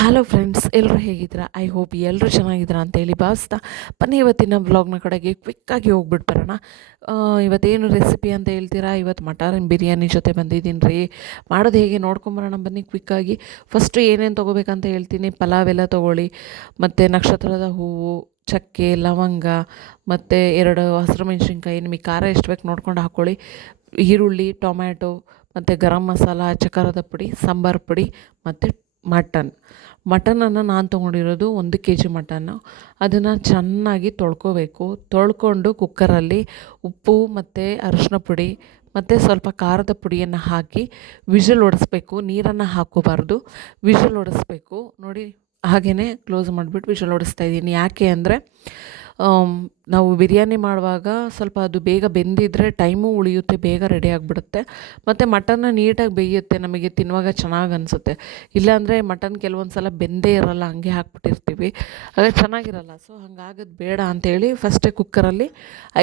Hello friends, ಎಲ್ಲರೂ ಹೇಗಿದ್ದೀರಾ? I hope ಎಲ್ಲರೂ ಚೆನ್ನಾಗಿದ್ದೀರಾ ಅಂತೇಳಿ ಭಾವಿಸ್ತಾ ಬನ್ನಿ ಇವತ್ತಿನ ಬ್ಲಾಗ್ನ ಕಡೆಗೆ ಕ್ವಿಕ್ಕಾಗಿ ಹೋಗ್ಬಿಟ್ಟು ಬರೋಣ. ಇವತ್ತೇನು ರೆಸಿಪಿ ಅಂತ ಹೇಳ್ತೀರಾ? ಇವತ್ತು ಮಟನ್ ಬಿರಿಯಾನಿ ಜೊತೆ ಬಂದಿದ್ದೀನಿ ರೀ. ಮಾಡೋದು ಹೇಗೆ ನೋಡ್ಕೊಂಬರೋಣ ಬನ್ನಿ ಕ್ವಿಕ್ಕಾಗಿ. ಫಸ್ಟು ಏನೇನು ತೊಗೋಬೇಕಂತ ಹೇಳ್ತೀನಿ. ಪಲಾವ್ ಎಲ್ಲ ತೊಗೊಳ್ಳಿ, ಮತ್ತು ನಕ್ಷತ್ರದ ಹೂವು, ಚಕ್ಕೆ, ಲವಂಗ, ಮತ್ತು 2 ಹಸಿರು ಮೆಣಸಿನ್ಕಾಯಿ, ನಿಮಗೆ ಖಾರ ಎಷ್ಟು ಬೇಕು ನೋಡ್ಕೊಂಡು ಹಾಕ್ಕೊಳ್ಳಿ. ಈರುಳ್ಳಿ, ಟೊಮ್ಯಾಟೊ, ಮತ್ತು ಗರಂ ಮಸಾಲ, ಚಕ್ರದ ಪುಡಿ, ಸಾಂಬಾರು ಪುಡಿ, ಮತ್ತು ಮಟನನ್ನು ನಾನು ತೊಗೊಂಡಿರೋದು 1 kg ಮಟನ್ನು. ಅದನ್ನು ಚೆನ್ನಾಗಿ ತೊಳ್ಕೊಬೇಕು. ತೊಳ್ಕೊಂಡು ಕುಕ್ಕರಲ್ಲಿ ಉಪ್ಪು ಮತ್ತು ಅರಿಶಿನ ಪುಡಿ ಮತ್ತು ಸ್ವಲ್ಪ ಖಾರದ ಪುಡಿಯನ್ನು ಹಾಕಿ ವಿಷಲ್ ಹೊಡೆಸ್ಬೇಕು. ನೀರನ್ನು ಹಾಕ್ಕೋಬಾರ್ದು, ವಿಷಲ್ ಹೊಡೆಸ್ಬೇಕು. ನೋಡಿ, ಹಾಗೆಯೇ ಕ್ಲೋಸ್ ಮಾಡಿಬಿಟ್ಟು ವಿಷಲ್ ಹೊಡೆಸ್ತಾ ಇದ್ದೀನಿ. ಯಾಕೆ ಅಂದರೆ ನಾವು ಬಿರಿಯಾನಿ ಮಾಡುವಾಗ ಸ್ವಲ್ಪ ಅದು ಬೇಗ ಬೆಂದಿದ್ರೆ ಟೈಮು ಉಳಿಯುತ್ತೆ, ಬೇಗ ರೆಡಿ ಆಗಿಬಿಡುತ್ತೆ, ಮತ್ತು ಮಟನ್ನ ನೀಟಾಗಿ ಬೇಯುತ್ತೆ, ನಮಗೆ ತಿನ್ನುವಾಗ ಚೆನ್ನಾಗಿ ಅನಿಸುತ್ತೆ. ಇಲ್ಲಾಂದರೆ ಮಟನ್ ಕೆಲವೊಂದು ಸಲ ಬೆಂದೇ ಇರೋಲ್ಲ, ಹಂಗೆ ಹಾಕ್ಬಿಟ್ಟಿರ್ತೀವಿ, ಆಗ ಚೆನ್ನಾಗಿರಲ್ಲ. ಸೊ ಹಂಗಾಗೋದು ಬೇಡ ಅಂಥೇಳಿ ಫಸ್ಟೇ ಕುಕ್ಕರಲ್ಲಿ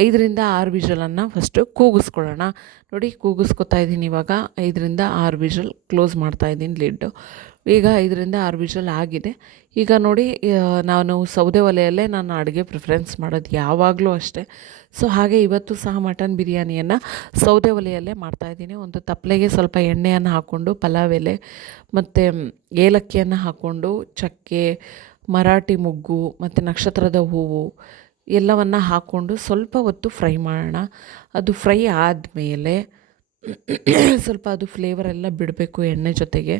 5ರಿಂದ 6 ವಿಷಲನ್ನು ಫಸ್ಟು ಕೂಗಿಸ್ಕೊಳ್ಳೋಣ. ನೋಡಿ, ಕೂಗಿಸ್ಕೊತಾ ಇದ್ದೀನಿ ಇವಾಗ. 5ರಿಂದ 6 ವಿಷಲ್ ಕ್ಲೋಸ್ ಮಾಡ್ತಾಯಿದ್ದೀನಿ ಲಿಡ್ಡು. ಈಗ 5ರಿಂದ 6 ವಿಷಲ್ ಆಗಿದೆ. ಈಗ ನೋಡಿ, ನಾನು ಸೌದೆ ಒಲೆಯಲ್ಲೇ ನಾನು ಅಡುಗೆ ಪ್ರಿಫರೆನ್ಸ್ ಮಾಡೋದು ಯಾವಾಗಲೂ ಅಷ್ಟೇ. ಸೊ ಹಾಗೆ ಇವತ್ತು ಸಹ ಮಟನ್ ಬಿರಿಯಾನಿಯನ್ನು ಸೌದೆ ಒಲೆಯಲ್ಲೇ ಮಾಡ್ತಾಯಿದ್ದೀನಿ. ಒಂದು ತಪ್ಪಲೆಗೆ ಸ್ವಲ್ಪ ಎಣ್ಣೆಯನ್ನು ಹಾಕ್ಕೊಂಡು, ಪಲಾವ್ ಎಲೆ ಮತ್ತು ಏಲಕ್ಕಿಯನ್ನು ಹಾಕ್ಕೊಂಡು, ಚಕ್ಕೆ, ಮರಾಠಿ ಮೊಗ್ಗು ಮತ್ತು ನಕ್ಷತ್ರದ ಹೂವು ಎಲ್ಲವನ್ನು ಹಾಕ್ಕೊಂಡು ಸ್ವಲ್ಪ ಹೊತ್ತು ಫ್ರೈ ಮಾಡೋಣ. ಅದು ಫ್ರೈ ಆದಮೇಲೆ ಸ್ವಲ್ಪ ಅದು ಫ್ಲೇವರೆಲ್ಲ ಬಿಡಬೇಕು ಎಣ್ಣೆ ಜೊತೆಗೆ.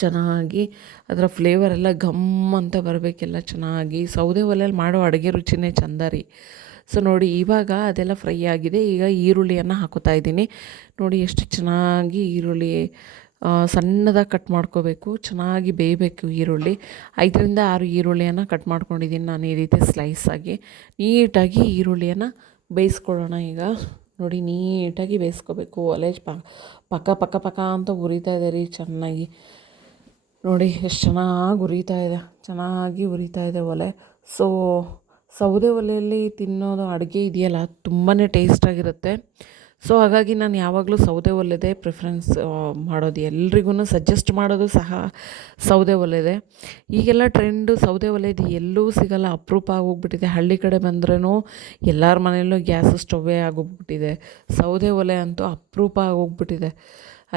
ಚೆನ್ನಾಗಿ ಅದರ ಫ್ಲೇವರೆಲ್ಲ ಘಮ್ ಅಂತ ಬರಬೇಕೆಲ್ಲ ಚೆನ್ನಾಗಿ. ಸೌದೆ ಒಲೆಯಲ್ಲಿ ಮಾಡೋ ಅಡುಗೆ ರುಚಿನೇ ಚಂದ ರೀ. ಸೊ ನೋಡಿ, ಇವಾಗ ಅದೆಲ್ಲ ಫ್ರೈ ಆಗಿದೆ. ಈಗ ಈರುಳ್ಳಿಯನ್ನು ಹಾಕೋತಾ ಇದ್ದೀನಿ. ನೋಡಿ ಎಷ್ಟು ಚೆನ್ನಾಗಿ ಈರುಳ್ಳಿ ಸಣ್ಣದಾಗಿ ಕಟ್ ಮಾಡ್ಕೋಬೇಕು, ಚೆನ್ನಾಗಿ ಬೇಯಬೇಕು ಈರುಳ್ಳಿ. 5ರಿಂದ 6 ಈರುಳ್ಳಿಯನ್ನು ಕಟ್ ಮಾಡ್ಕೊಂಡಿದ್ದೀನಿ ನಾನು ಈ ರೀತಿ ಸ್ಲೈಸಾಗಿ. ನೀಟಾಗಿ ಈರುಳ್ಳಿಯನ್ನು ಬೇಯಿಸ್ಕೊಳ್ಳೋಣ. ಈಗ ನೋಡಿ, ನೀಟಾಗಿ ಬೇಯಿಸ್ಕೋಬೇಕು. ಒಲೆ ಪಕ್ಕ ಪಕ್ಕ ಪಕ್ಕ ಅಂತ ಉರಿತಾ ಇದೆ ರೀ ಚೆನ್ನಾಗಿ. ನೋಡಿ ಎಷ್ಟು ಚೆನ್ನಾಗಿ ಉರಿತಾ ಇದೆ ಒಲೆ. ಸೊ ಸೌದೆ ಒಲೆಯಲ್ಲಿ ತಿನ್ನೋದು ಅಡುಗೆ ಇದೆಯಲ್ಲ, ತುಂಬಾ ಟೇಸ್ಟಾಗಿರುತ್ತೆ. ಸೊ ಹಾಗಾಗಿ ನಾನು ಯಾವಾಗಲೂ ಸೌದೆ ಒಲೆದೇ ಪ್ರಿಫರೆನ್ಸ್ ಮಾಡೋದು. ಎಲ್ರಿಗೂ ಸಜೆಸ್ಟ್ ಮಾಡೋದು ಸಹ ಸೌದೆ ಒಲೆದೇ. ಈಗೆಲ್ಲ ಟ್ರೆಂಡು ಸೌದೆ ಒಲೆದು ಎಲ್ಲೂ ಸಿಗೋಲ್ಲ, ಅಪರೂಪ ಆಗೋಗ್ಬಿಟ್ಟಿದೆ. ಹಳ್ಳಿ ಕಡೆ ಬಂದ್ರೂ ಎಲ್ಲರ ಮನೆಯಲ್ಲೂ ಗ್ಯಾಸ್ ಸ್ಟವ್ವೇ ಆಗೋಗ್ಬಿಟ್ಟಿದೆ. ಸೌದೆ ಒಲೆ ಅಂತೂ ಅಪರೂಪ ಆಗೋಗ್ಬಿಟ್ಟಿದೆ.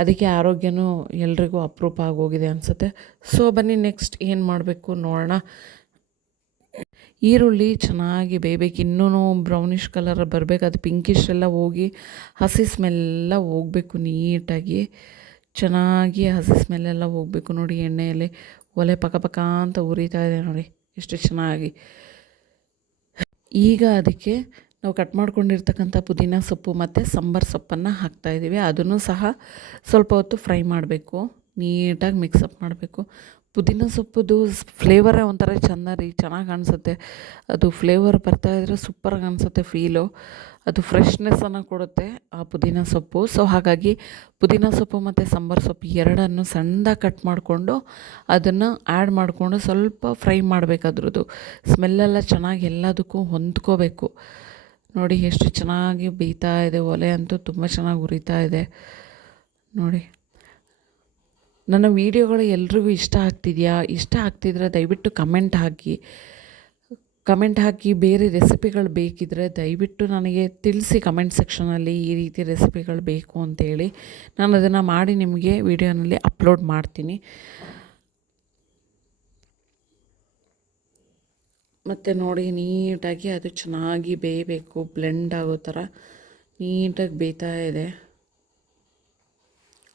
ಅದಕ್ಕೆ ಆರೋಗ್ಯನೂ ಎಲ್ರಿಗೂ ಅಪರೂಪ ಆಗೋಗಿದೆ ಅನಿಸುತ್ತೆ. ಸೊ ಬನ್ನಿ ನೆಕ್ಸ್ಟ್ ಏನು ಮಾಡಬೇಕು ನೋಡೋಣ. ಈರುಳ್ಳಿ ಚೆನ್ನಾಗಿ ಬೇಯಬೇಕು, ಇನ್ನೂ ಬ್ರೌನಿಷ್ ಕಲರ್ ಬರಬೇಕು. ಅದು ಪಿಂಕಿಶ್ ಎಲ್ಲ ಹೋಗಿ ಹಸಿ ಸ್ಮೆಲ್ಲ ಹೋಗಬೇಕು ನೀಟಾಗಿ. ಚೆನ್ನಾಗಿ ಹಸಿ ಸ್ಮೆಲ್ಲೆಲ್ಲ ಹೋಗಬೇಕು. ನೋಡಿ, ಎಣ್ಣೆಯಲ್ಲಿ ಒಲೆ ಪಕ ಪಕ ಅಂತ ಉರಿತಾ ಇದೆ ನೋಡಿ ಎಷ್ಟು ಚೆನ್ನಾಗಿ. ಈಗ ಅದಕ್ಕೆ ನಾವು ಕಟ್ ಮಾಡ್ಕೊಂಡಿರ್ತಕ್ಕಂಥ ಪುದೀನ ಸೊಪ್ಪು ಮತ್ತು ಸಾಂಬಾರು ಸೊಪ್ಪನ್ನು ಹಾಕ್ತಾಯಿದ್ದೀವಿ. ಅದನ್ನು ಸಹ ಸ್ವಲ್ಪ ಹೊತ್ತು ಫ್ರೈ ಮಾಡಬೇಕು, ನೀಟಾಗಿ ಮಿಕ್ಸಪ್ ಮಾಡಬೇಕು. ಪುದೀನ ಸೊಪ್ಪುದು ಫ್ಲೇವರೇ ಒಂಥರ ಚೆಂದ ರೀ, ಚೆನ್ನಾಗಿ ಅನಿಸುತ್ತೆ. ಅದು ಫ್ಲೇವರ್ ಬರ್ತಾಯಿದ್ರೆ ಸೂಪರಾಗಿ ಅನಿಸುತ್ತೆ ಫೀಲು. ಅದು ಫ್ರೆಶ್ನೆಸ್ಸನ್ನು ಕೊಡುತ್ತೆ ಆ ಪುದೀನ ಸೊಪ್ಪು. ಸೊ ಹಾಗಾಗಿ ಪುದೀನ ಸೊಪ್ಪು ಮತ್ತು ಸಾಂಬಾರು ಸೊಪ್ಪು ಎರಡನ್ನು ಸಣ್ಣದಾಗಿ ಕಟ್ ಮಾಡಿಕೊಂಡು ಅದನ್ನು ಆ್ಯಡ್ ಮಾಡಿಕೊಂಡು ಸ್ವಲ್ಪ ಫ್ರೈ ಮಾಡಬೇಕು. ಅದ್ರದ್ದು ಸ್ಮೆಲ್ಲೆಲ್ಲ ಚೆನ್ನಾಗಿ ಎಲ್ಲದಕ್ಕೂ ಹೊಂದ್ಕೋಬೇಕು. ನೋಡಿ ಎಷ್ಟು ಚೆನ್ನಾಗಿ ಬೇಯ್ತಾ ಇದೆ. ಒಲೆ ಅಂತೂ ತುಂಬ ಚೆನ್ನಾಗಿ ಉರಿತಾ ಇದೆ ನೋಡಿ. ನನ್ನ ವೀಡಿಯೋಗಳು ಎಲ್ರಿಗೂ ಇಷ್ಟ ಆಗ್ತಿದೆಯಾ? ಇಷ್ಟ ಆಗ್ತಿದ್ರೆ ದಯವಿಟ್ಟು ಕಮೆಂಟ್ ಹಾಕಿ ಬೇರೆ ರೆಸಿಪಿಗಳು ಬೇಕಿದ್ದರೆ ದಯವಿಟ್ಟು ನನಗೆ ತಿಳಿಸಿ ಕಮೆಂಟ್ ಸೆಕ್ಷನಲ್ಲಿ. ಈ ರೀತಿ ರೆಸಿಪಿಗಳು ಬೇಕು ಅಂತೇಳಿ ನಾನು ಅದನ್ನು ಮಾಡಿ ನಿಮಗೆ ವೀಡಿಯೋನಲ್ಲಿ ಅಪ್ಲೋಡ್ ಮಾಡ್ತೀನಿ. ಮತ್ತು ನೋಡಿ, ನೀಟಾಗಿ ಅದು ಚೆನ್ನಾಗಿ ಬೇಯಬೇಕು, ಬ್ಲೆಂಡ್ ಆಗೋ ಥರ ನೀಟಾಗಿ ಬೇಯ್ತಾ ಇದೆ.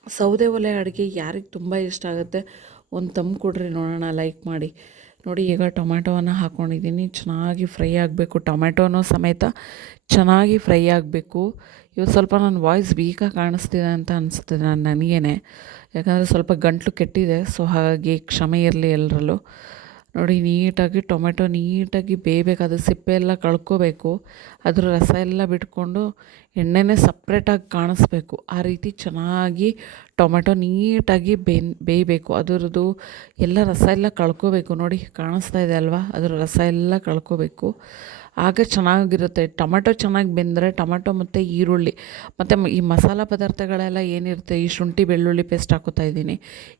ಸೌದೆ ಒಲೆ ಅಡುಗೆ ಯಾರಿಗೆ ತುಂಬ ಇಷ್ಟ ಆಗುತ್ತೆ ಒಂದು ತಮ್ಮ ಕೊಡ್ರಿ ನೋಡೋಣ, ಲೈಕ್ ಮಾಡಿ. ನೋಡಿ, ಈಗ ಟೊಮ್ಯಾಟೊವನ್ನು ಹಾಕ್ಕೊಂಡಿದ್ದೀನಿ. ಚೆನ್ನಾಗಿ ಫ್ರೈ ಆಗಬೇಕು, ಟೊಮ್ಯಾಟೊನೂ ಸಮೇತ ಚೆನ್ನಾಗಿ ಫ್ರೈ ಆಗಬೇಕು. ಇವತ್ತು ಸ್ವಲ್ಪ ನನ್ನ ವಾಯ್ಸ್ ವೀಕಾಗಿ ಕಾಣಿಸ್ತಿದೆ ಅಂತ ಅನಿಸ್ತದೆ ನನಗೇ, ಯಾಕಂದರೆ ಸ್ವಲ್ಪ ಗಂಟಲು ಕೆಟ್ಟಿದೆ. ಸೊ ಹಾಗಾಗಿ ಕ್ಷಮೆ ಇರಲಿ ಎಲ್ಲರಲ್ಲೂ. ನೋಡಿ, ನೀಟಾಗಿ ಟೊಮೆಟೊ ನೀಟಾಗಿ ಬೇಯಬೇಕು, ಅದು ಸಿಪ್ಪೆ ಎಲ್ಲ ಕಳ್ಕೋಬೇಕು, ಅದ್ರ ರಸ ಎಲ್ಲ ಬಿಟ್ಕೊಂಡು ಎಣ್ಣೆನೇ ಸಪ್ರೇಟಾಗಿ ಕಾಣಿಸ್ಬೇಕು. ಆ ರೀತಿ ಚೆನ್ನಾಗಿ ಟೊಮೆಟೊ ನೀಟಾಗಿ ಬೇಯಬೇಕು. ಅದರದ್ದು ಎಲ್ಲ ರಸ ಎಲ್ಲ ಕಳ್ಕೋಬೇಕು. ನೋಡಿ, ಕಾಣಿಸ್ತಾ ಇದೆ ಅಲ್ವಾ, ಅದರ ರಸ ಎಲ್ಲ ಕಳ್ಕೋಬೇಕು. ಆಗ ಚೆನ್ನಾಗಿರುತ್ತೆ. ಟೊಮೆಟೊ ಚೆನ್ನಾಗಿ ಬೆಂದರೆ ಟೊಮೆಟೊ ಮತ್ತು ಈರುಳ್ಳಿ ಮತ್ತು ಈ ಮಸಾಲ ಪದಾರ್ಥಗಳೆಲ್ಲ ಏನಿರುತ್ತೆ, ಈ ಶುಂಠಿ ಬೆಳ್ಳುಳ್ಳಿ ಪೇಸ್ಟ್ ಹಾಕೋತಾ ಇದ್ದೀನಿ,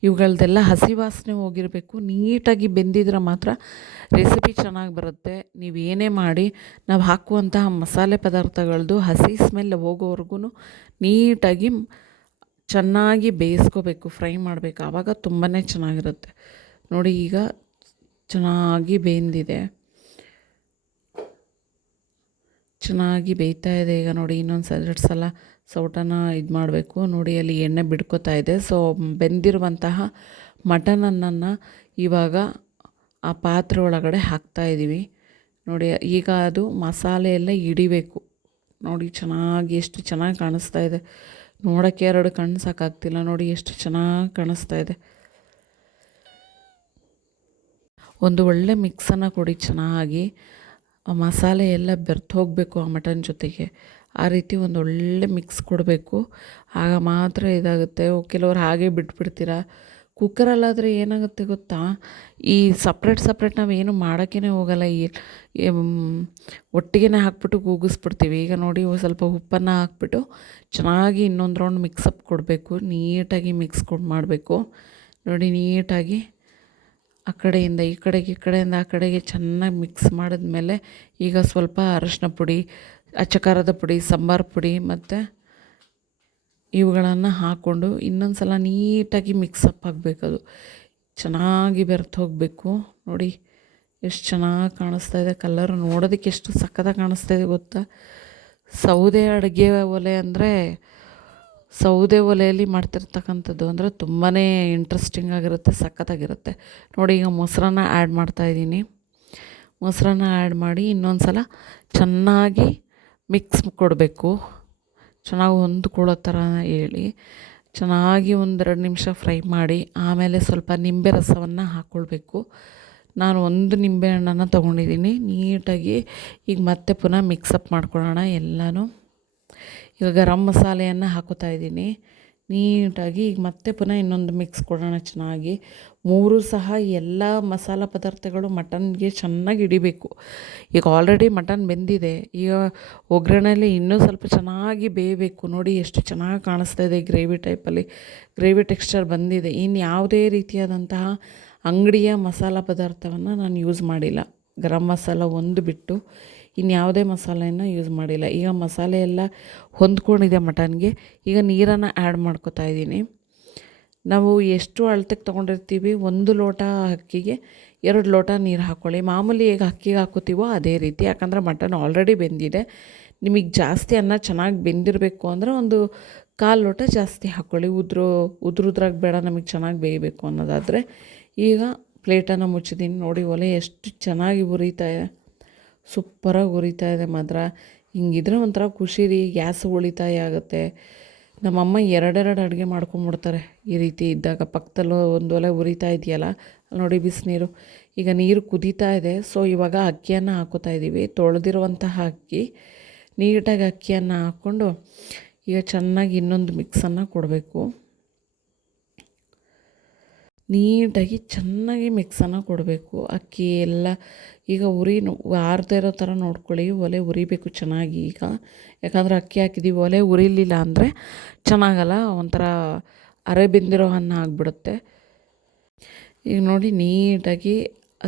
ಇವುಗಳದ್ದೆಲ್ಲ ಹಸಿ ವಾಸನೆ ಹೋಗಿರಬೇಕು. ನೀಟಾಗಿ ಬೆಂದಿದ್ರೆ ಮಾತ್ರ ರೆಸಿಪಿ ಚೆನ್ನಾಗಿ ಬರುತ್ತೆ. ನೀವು ಏನೇ ಮಾಡಿ ನಾವು ಹಾಕುವಂತಹ ಮಸಾಲೆ ಪದಾರ್ಥಗಳದ್ದು ಹಸಿ ಸ್ಮೆಲ್ ಹೋಗೋವರೆಗೂ ನೀಟಾಗಿ ಚೆನ್ನಾಗಿ ಬೇಯಿಸ್ಕೋಬೇಕು, ಫ್ರೈ ಮಾಡಬೇಕು. ಆವಾಗ ತುಂಬಾ ಚೆನ್ನಾಗಿರುತ್ತೆ. ನೋಡಿ ಈಗ ಚೆನ್ನಾಗಿ ಬೆಂದಿದೆ, ಚೆನ್ನಾಗಿ ಬೇಯ್ತಾ ಇದೆ. ಈಗ ನೋಡಿ ಇನ್ನೊಂದು 2 ಸಲ ಸೌಟನ್ನು ಇದು ಮಾಡಬೇಕು. ನೋಡಿ ಅಲ್ಲಿ ಎಣ್ಣೆ ಬಿಡ್ಕೋತಾ ಇದೆ. ಸೊ ಬೆಂದಿರುವಂತಹ ಮಟನನ್ನು ಇವಾಗ ಆ ಪಾತ್ರೆ ಒಳಗಡೆ ಹಾಕ್ತಾಯಿದ್ದೀವಿ. ನೋಡಿ ಈಗ ಅದು ಮಸಾಲೆ ಎಲ್ಲ ಹಿಡಿಬೇಕು. ನೋಡಿ ಚೆನ್ನಾಗಿ ಎಷ್ಟು ಚೆನ್ನಾಗಿ ಕಾಣಿಸ್ತಾ ಇದೆ. ನೋಡೋಕ್ಕೆ 2 ಕಣ್ಣು ಸಾಕಾಗ್ತಿಲ್ಲ. ನೋಡಿ ಎಷ್ಟು ಚೆನ್ನಾಗಿ ಕಾಣಿಸ್ತಾ ಇದೆ. ಒಂದು ಒಳ್ಳೆ ಮಿಕ್ಸನ್ನು ಕೊಡಿ ಚೆನ್ನಾಗಿ. ಮಸಾಲೆ ಎಲ್ಲ ಬೆರ್ತು ಹೋಗಬೇಕು ಆ ಮಟನ್ ಜೊತೆಗೆ. ಆ ರೀತಿ ಒಂದು ಒಳ್ಳೆ ಮಿಕ್ಸ್ ಕೊಡಬೇಕು. ಆಗ ಮಾತ್ರ ಇದಾಗುತ್ತೆ. ಕೆಲವ್ರು ಹಾಗೆ ಬಿಟ್ಬಿಡ್ತೀರ. ಕುಕ್ಕರಲ್ಲಾದರೆ ಏನಾಗುತ್ತೆ ಗೊತ್ತಾ, ಈ ಸಪ್ರೇಟ್ ನಾವೇನು ಮಾಡೋಕ್ಕೇ ಹೋಗಲ್ಲ. ಒಟ್ಟಿಗೆ ಹಾಕ್ಬಿಟ್ಟು ಕೂಗಿಸ್ಬಿಡ್ತೀವಿ. ಈಗ ನೋಡಿ ಸ್ವಲ್ಪ ಉಪ್ಪನ್ನು ಹಾಕ್ಬಿಟ್ಟು ಚೆನ್ನಾಗಿ ಇನ್ನೊಂದು ರೌಂಡ್ ಮಿಕ್ಸಪ್ ಕೊಡಬೇಕು. ನೀಟಾಗಿ ಮಿಕ್ಸ್ ಮಾಡಬೇಕು. ನೋಡಿ ನೀಟಾಗಿ ಆ ಕಡೆಯಿಂದ ಈ ಕಡೆಗೆ, ಈ ಕಡೆಯಿಂದ ಆ ಕಡೆಗೆ ಚೆನ್ನಾಗಿ ಮಿಕ್ಸ್ ಮಾಡಿದ್ಮೇಲೆ ಈಗ ಸ್ವಲ್ಪ ಅರಶಿನ ಪುಡಿ, ಅಚ್ಚ ಖಾರದ ಪುಡಿ, ಸಾಂಬಾರು ಪುಡಿ ಮತ್ತು ಇವುಗಳನ್ನು ಹಾಕ್ಕೊಂಡು ಇನ್ನೊಂದು ಸಲ ನೀಟಾಗಿ ಮಿಕ್ಸಪ್ ಆಗಬೇಕದು. ಚೆನ್ನಾಗಿ ಬೆರ್ತು ಹೋಗಬೇಕು. ನೋಡಿ ಎಷ್ಟು ಚೆನ್ನಾಗಿ ಕಾಣಿಸ್ತಾ ಇದೆ. ಕಲರ್ ನೋಡೋದಕ್ಕೆ ಎಷ್ಟು ಸಖತ್ತಾಗಿ ಕಾಣಿಸ್ತಾ ಇದೆ ಗೊತ್ತಾ. ಸೌದೆ ಅಡುಗೆ ಒಲೆ ಅಂದರೆ ಸೌದೆ ಒಲೆಯಲ್ಲಿ ಮಾಡ್ತಿರ್ತಕ್ಕಂಥದ್ದು ಅಂದರೆ ತುಂಬಾ ಇಂಟ್ರೆಸ್ಟಿಂಗ್ ಆಗಿರುತ್ತೆ, ಸಖತ್ತಾಗಿರುತ್ತೆ. ನೋಡಿ ಈಗ ಮೊಸರನ್ನ ಆ್ಯಡ್ ಮಾಡ್ತಾಯಿದ್ದೀನಿ. ಮೊಸರನ್ನ ಆ್ಯಡ್ ಮಾಡಿ ಇನ್ನೊಂದು ಸಲ ಚೆನ್ನಾಗಿ ಮಿಕ್ಸ್ ಕೊಡಬೇಕು. ಚೆನ್ನಾಗಿ ಹೊಂದ್ಕೊಳ್ಳೋ ಥರ ಹೇಳಿ ಚೆನ್ನಾಗಿ 1-2 ನಿಮಿಷ ಫ್ರೈ ಮಾಡಿ ಆಮೇಲೆ ಸ್ವಲ್ಪ ನಿಂಬೆ ರಸವನ್ನು ಹಾಕ್ಕೊಳ್ಬೇಕು. ನಾನು 1 ನಿಂಬೆ ಹಣ್ಣನ್ನು ತೊಗೊಂಡಿದ್ದೀನಿ. ನೀಟಾಗಿ ಈಗ ಮತ್ತೆ ಪುನಃ ಮಿಕ್ಸಪ್ ಮಾಡ್ಕೊಳ್ಳೋಣ ಎಲ್ಲನೂ. ಈಗ ಗರಂ ಮಸಾಲೆಯನ್ನು ಹಾಕೋತಾ ಇದ್ದೀನಿ ನೀಟಾಗಿ. ಈಗ ಮತ್ತೆ ಪುನಃ ಇನ್ನೊಂದು ಮಿಕ್ಸ್ ಕೊಡೋಣ ಚೆನ್ನಾಗಿ. 3 ಸಹ ಎಲ್ಲ ಮಸಾಲ ಪದಾರ್ಥಗಳು ಮಟನ್ಗೆ ಚೆನ್ನಾಗಿ ಹಿಡಿಬೇಕು. ಈಗ ಆಲ್ರೆಡಿ ಮಟನ್ ಬೆಂದಿದೆ. ಈಗ ಒಗ್ಗರಣೆಯಲ್ಲಿ ಇನ್ನೂ ಸ್ವಲ್ಪ ಚೆನ್ನಾಗಿ ಬೇಯಬೇಕು. ನೋಡಿ ಎಷ್ಟು ಚೆನ್ನಾಗಿ ಕಾಣಿಸ್ತಾ ಇದೆ. ಗ್ರೇವಿ ಟೆಕ್ಸ್ಚರ್ ಬಂದಿದೆ. ಇನ್ನು ಯಾವುದೇ ರೀತಿಯಾದಂತಹ ಅಂಗಡಿಯ ಮಸಾಲ ಪದಾರ್ಥವನ್ನು ನಾನು ಯೂಸ್ ಮಾಡಿಲ್ಲ. ಗರಂ ಮಸಾಲ ಒಂದು ಬಿಟ್ಟು ಇನ್ಯಾವುದೇ ಮಸಾಲೆಯನ್ನು ಯೂಸ್ ಮಾಡಿಲ್ಲ. ಈಗ ಮಸಾಲೆ ಎಲ್ಲ ಹೊಂದ್ಕೊಂಡಿದೆ ಮಟನ್ಗೆ. ಈಗ ನೀರನ್ನು ಆ್ಯಡ್ ಮಾಡ್ಕೊತಾ ಇದ್ದೀನಿ. ನಾವು ಎಷ್ಟು ಅಳತೆಗೆ ತೊಗೊಂಡಿರ್ತೀವಿ 1 ಲೋಟ ಅಕ್ಕಿಗೆ 2 ಲೋಟ ನೀರು ಹಾಕ್ಕೊಳ್ಳಿ. ಮಾಮೂಲಿ ಈಗ ಅಕ್ಕಿಗೆ ಹಾಕೋತೀವೋ ಅದೇ ರೀತಿ. ಯಾಕಂದರೆ ಮಟನ್ ಆಲ್ರೆಡಿ ಬೆಂದಿದೆ. ನಿಮಗೆ ಜಾಸ್ತಿ ಅನ್ನ ಚೆನ್ನಾಗಿ ಬೆಂದಿರಬೇಕು ಅಂದರೆ 1/4 ಲೋಟ ಜಾಸ್ತಿ ಹಾಕ್ಕೊಳ್ಳಿ. ಉದ್ರಾಗಿ ಬೇಡ, ನಮಗೆ ಚೆನ್ನಾಗಿ ಬೇಯಬೇಕು ಅನ್ನೋದಾದರೆ. ಈಗ ಪ್ಲೇಟನ್ನು ಮುಚ್ಚಿದ್ದೀನಿ. ನೋಡಿ ಒಲೆ ಎಷ್ಟು ಚೆನ್ನಾಗಿ ಉರಿತಾ ಇದೆ, ಸೂಪರಾಗಿ ಉರಿತಾ ಇದೆ ಮಾತ್ರ. ಹಿಂಗಿದ್ರೆ ಒಂಥರ ಖುಷಿ ರೀ. ಗ್ಯಾಸ್ ಉಳಿತಾಯ ಆಗುತ್ತೆ. ನಮ್ಮಮ್ಮ 2 ಅಡುಗೆ ಮಾಡ್ಕೊಂಬಿಡ್ತಾರೆ ಈ ರೀತಿ ಇದ್ದಾಗ. ಪಕ್ಕದಲ್ಲೂ ಒಂದು ಒಲೆ ಉರಿತಾ ಇದೆಯಲ್ಲ, ನೋಡಿ ಬಿಸಿನೀರು. ಈಗ ನೀರು ಕುದೀತಾ ಇದೆ. ಸೊ ಇವಾಗ ಅಕ್ಕಿಯನ್ನು ಹಾಕೋತಾ ಇದ್ದೀವಿ. ತೊಳೆದಿರುವಂತಹ ಅಕ್ಕಿ. ನೀಟಾಗಿ ಅಕ್ಕಿಯನ್ನು ಹಾಕ್ಕೊಂಡು ಈಗ ಚೆನ್ನಾಗಿ ಇನ್ನೊಂದು ಮಿಕ್ಸನ್ನು ಕೊಡಬೇಕು. ನೀಟಾಗಿ ಚೆನ್ನಾಗಿ ಮಿಕ್ಸನ್ನು ಕೊಡಬೇಕು. ಅಕ್ಕಿ ಎಲ್ಲ ಈಗ ಆರ್ತಾ ಇರೋ ಥರ ನೋಡ್ಕೊಳ್ಳಿ. ಒಲೆ ಉರಿಬೇಕು ಚೆನ್ನಾಗಿ ಈಗ. ಯಾಕಂದರೆ ಅಕ್ಕಿ ಹಾಕಿದ್ದೀವಿ, ಒಲೆ ಉರಿಲಿಲ್ಲ ಅಂದರೆ ಚೆನ್ನಾಗಲ್ಲ, ಒಂಥರ ಅರೆ ಬೆಂದಿರೋ ಅನ್ನ ಆಗಿಬಿಡುತ್ತೆ. ಈಗ ನೋಡಿ ನೀಟಾಗಿ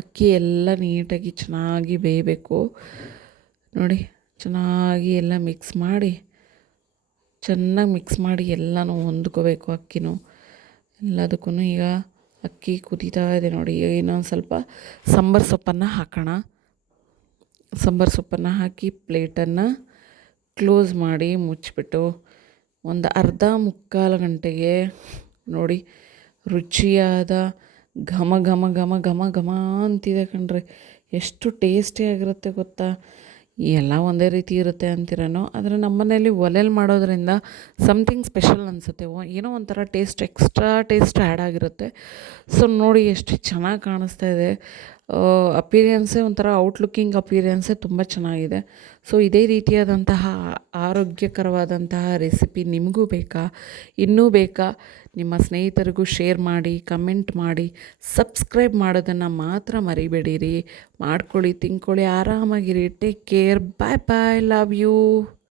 ಅಕ್ಕಿ ಎಲ್ಲ ನೀಟಾಗಿ ಚೆನ್ನಾಗಿ ಬೇಯಬೇಕು. ನೋಡಿ ಚೆನ್ನಾಗಿ ಎಲ್ಲ ಮಿಕ್ಸ್ ಮಾಡಿ, ಚೆನ್ನಾಗಿ ಮಿಕ್ಸ್ ಮಾಡಿ ಎಲ್ಲನೂ ಹೊಂದ್ಕೋಬೇಕು ಅಕ್ಕಿನೂ ಎಲ್ಲದಕ್ಕೂ. ಈಗ ಅಕ್ಕಿ ಕುದೀತಾ ಇದೆ ನೋಡಿ. ಇನ್ನೊಂದು ಸ್ವಲ್ಪ ಸಾಂಬಾರು ಸೊಪ್ಪನ್ನು ಹಾಕೋಣ. ಸಾಂಬಾರು ಸೊಪ್ಪನ್ನು ಹಾಕಿ ಪ್ಲೇಟನ್ನು ಕ್ಲೋಸ್ ಮಾಡಿ ಮುಚ್ಚಿಬಿಟ್ಟು ಒಂದು ಅರ್ಧ-ಮುಕ್ಕಾಲು ಗಂಟೆಗೆ ನೋಡಿ ರುಚಿಯಾದ ಘಮ ಘಮ ಘಮ ಘಮ ಘಮ ಅಂತಿದೆ ಕಣ್ರಿ. ಎಷ್ಟು ಟೇಸ್ಟಿಯಾಗಿರುತ್ತೆ ಗೊತ್ತಾ. ಎಲ್ಲ ಒಂದೇ ರೀತಿ ಇರುತ್ತೆ ಅಂತೀರೇನೋ, ಆದರೆ ನಮ್ಮ ಮನೇಲಿ ಒಲೆಯಲ್ಲಿ ಮಾಡೋದ್ರಿಂದ ಸಮಥಿಂಗ್ ಸ್ಪೆಷಲ್ ಅನಿಸುತ್ತೆ. ಏನೋ ಒಂಥರ ಎಕ್ಸ್ಟ್ರಾ ಟೇಸ್ಟ್ ಆ್ಯಡ್ ಆಗಿರುತ್ತೆ. ಸೊ ನೋಡಿ ಎಷ್ಟು ಚೆನ್ನಾಗಿ ಕಾಣಿಸ್ತಾ ಇದೆ. ಅಪಿರಿಯನ್ಸೇ ಒಂಥರ ಔಟ್ಲುಕ್ಕಿಂಗ್ ಅಪಿರಿಯನ್ಸೇ ತುಂಬ ಚೆನ್ನಾಗಿದೆ. ಸೊ ಇದೇ ರೀತಿಯಾದಂತಹ ಆರೋಗ್ಯಕರವಾದಂತಹ ರೆಸಿಪಿ ನಿಮಗೂ ಬೇಕಾ, ಇನ್ನೂ ಬೇಕಾ, ನಿಮ್ಮ ಸ್ನೇಹಿತರಿಗೂ ಶೇರ್ ಮಾಡಿ, ಕಮೆಂಟ್ ಮಾಡಿ, ಸಬ್ಸ್ಕ್ರೈಬ್ ಮಾಡೋದನ್ನು ಮಾತ್ರ ಮರಿಬೇಡಿರಿ. ಮಾಡ್ಕೊಳ್ಳಿ, ತಿಂದ್ಕೊಳ್ಳಿ, ಆರಾಮಾಗಿರಿ. Take care, bye bye, love you.